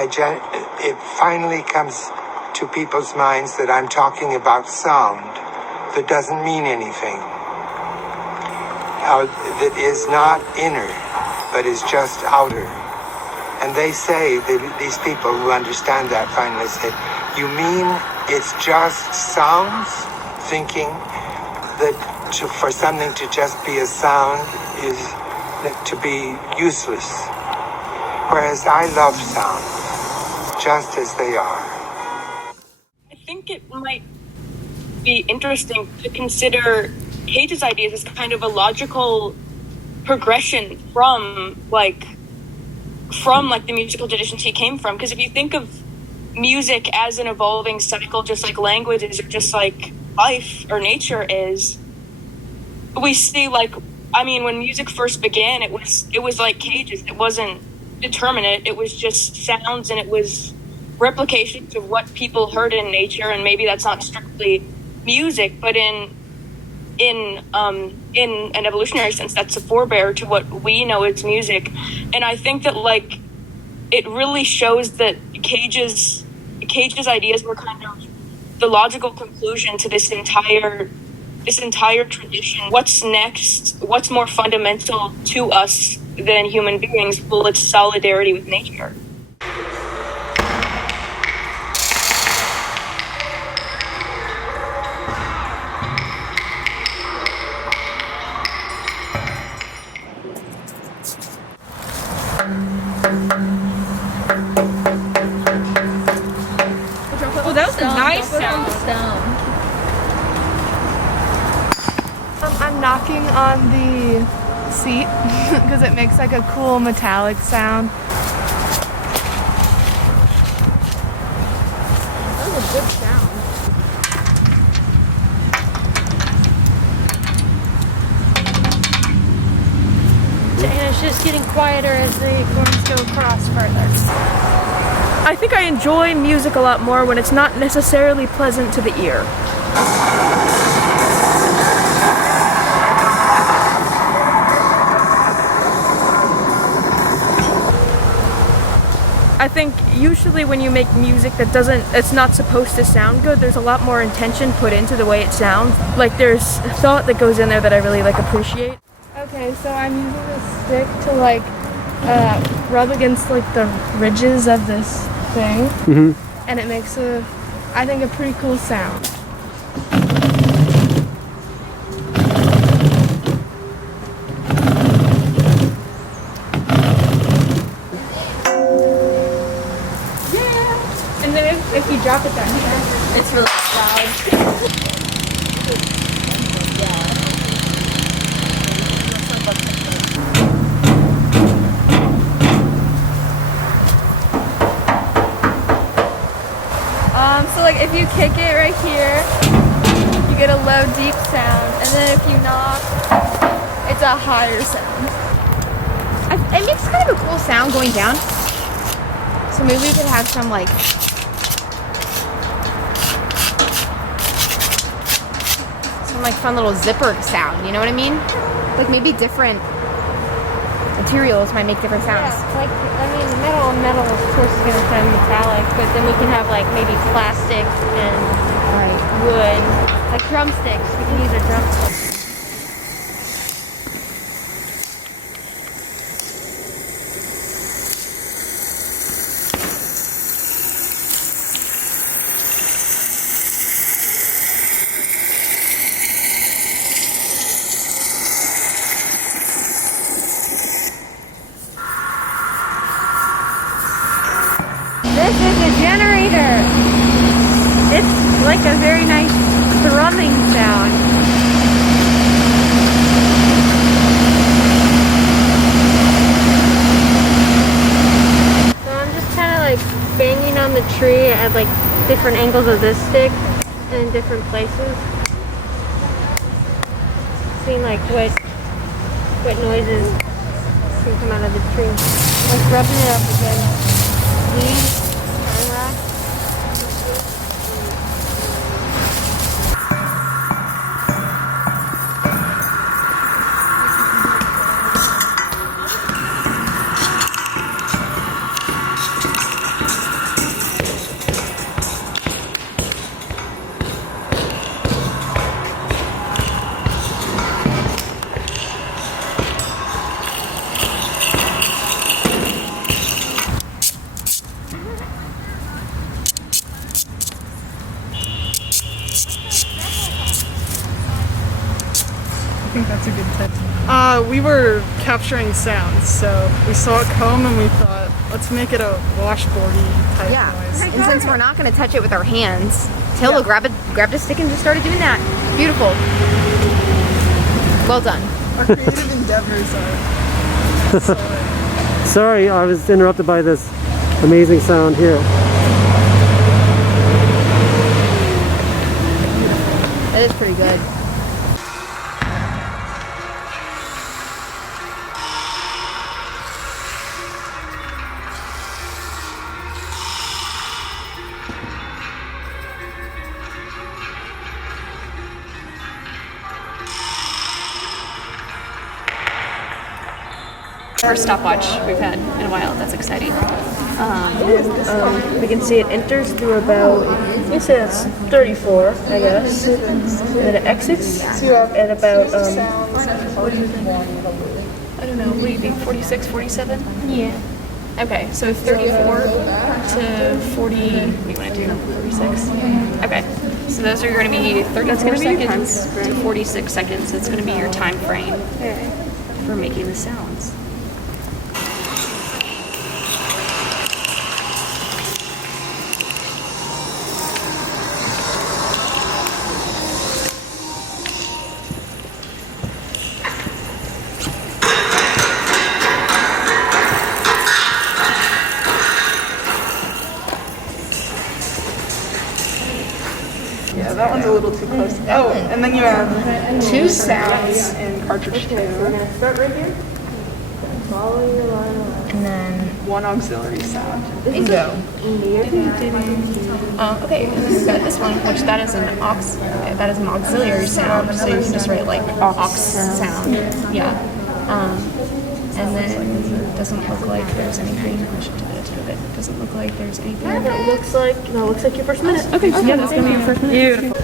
it finally comes to people's minds that I'm talking about sound that doesn't mean anything, that is not inner, but is just outer. And they say, these people who understand that finally say, you mean it's just sounds? Thinking that for something to just be a sound is to be useless. Whereas I love sounds, just as they are. I think it might be interesting to consider Cage's ideas as kind of a logical progression from the musical traditions he came from. Because if you think of music as an evolving cycle, just like language is, or just like life or nature is, we see when music first began, it was like Cage's. It wasn't determinate. It was just sounds, and it was replications of what people heard in nature. And maybe that's not strictly music, but in an evolutionary sense, that's a forebear to what we know as music. And I think that it really shows that Cage's ideas were kind of the logical conclusion to this entire tradition. What's next? What's more fundamental to us than human beings? Well, it's solidarity with nature. Oh, that was a nice sound. I'm knocking on the seat because it makes like a cool metallic sound. That was a good sound. And it's just getting quieter as the horns go across further. I think I enjoy music a lot more when it's not necessarily pleasant to the ear. I think usually when you make music it's not supposed to sound good, there's a lot more intention put into the way it sounds. Like there's thought that goes in there that I really appreciate. Okay, so I'm using this stick to rub against the ridges of this thing, and it makes I think a pretty cool sound. Yeah, and then if you drop it down here, it's really loud. So if you kick it right here, you get a low, deep sound, and then if you knock, it's a higher sound. It makes kind of a cool sound going down. So maybe we could have some fun little zipper sound, you know what I mean? Maybe different materials might make different sounds. Yeah, metal of course is gonna sound metallic, but then we can have maybe plastic and wood, drumsticks. We can use our drumsticks. This is a generator. It's like a very nice thrumming sound. So I'm just kind of banging on the tree at different angles of this stick and in different places. Seeing what noises can come out of the tree. Rubbing it up again. we're capturing sounds, so we saw it come and we thought, let's make it a washboardy type noise. And since we're not going to touch it with our hands, Taylor grabbed a stick and just started doing that. Beautiful. Well done. Our creative endeavors are Sorry, I was interrupted by this amazing sound here. That is pretty good. First stopwatch we've had in a while. That's exciting. We can see it enters through about, we say that's 34, I guess. And then it exits at about, I don't know, what do you think, 46, 47? Yeah. Okay, so 34 to 40, what do you want to do, 46? Okay, so those are going to be 34 seconds to 46 seconds. That's going to be your time frame for making the sounds. Yeah, that one's a little too close. Oh, and then you have 2 sounds in Cartridge 2. We're going to start right here. Follow your line. And then 1 auxiliary sound. and go. Okay, and then we've got this one, which that is an auxiliary sound. So you can just write like aux sound. Yeah. And then it doesn't look like there's anything. I should do that too, but it doesn't look like there's anything. It looks like your first minute. Okay, yeah, that's gonna be your first minute. Beautiful.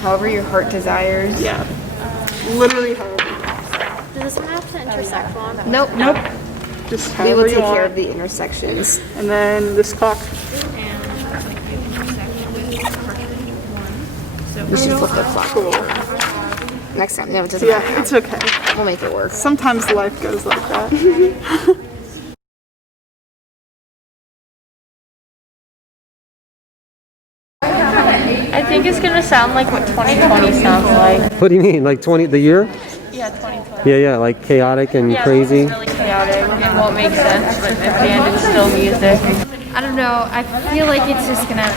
However your heart desires. Yeah. Literally however. Does this one have to intersect one? Nope. Nope. Just We however will you take want. care of the intersections. And then this clock. We should flip the clock. Cool. Next time. No, it doesn't Yeah, matter. it's okay. We'll make it work. Sometimes life goes like that. I think it's gonna sound like what 2020 sounds like. What do you mean? Like the year? Yeah, 2020. Yeah, like chaotic and Yeah, crazy. it's really chaotic. It won't make sense, but at the end it's still music. I don't know. I feel like it's just gonna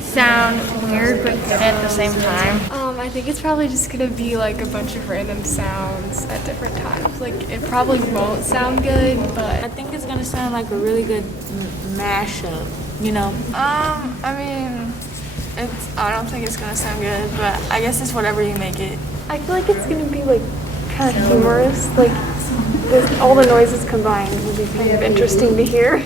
sound weird but good at the same time. I think it's probably just gonna be like a bunch of random sounds at different times. Like it probably won't sound good, but I think it's gonna sound like a really good mashup, you know? I mean, I don't think it's gonna sound good, but I guess it's whatever you make it. I feel like it's gonna be like kind of humorous, like all the noises combined will be kind of interesting to hear.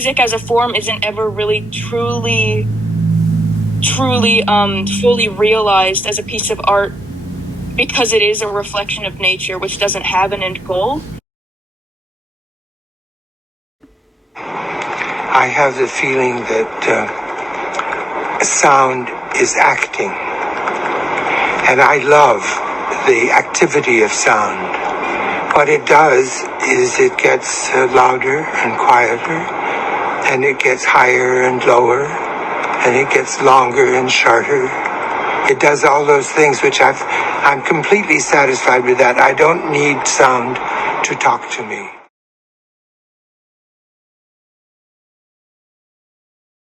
music as a form isn't ever really truly fully realized as a piece of art because it is a reflection of nature, which doesn't have an end goal. I have the feeling that sound is acting, and I love the activity of sound. What it does is it gets louder and quieter, and it gets higher and lower, and it gets longer and shorter. It does all those things, which I'm completely satisfied with that. I don't need sound to talk to me.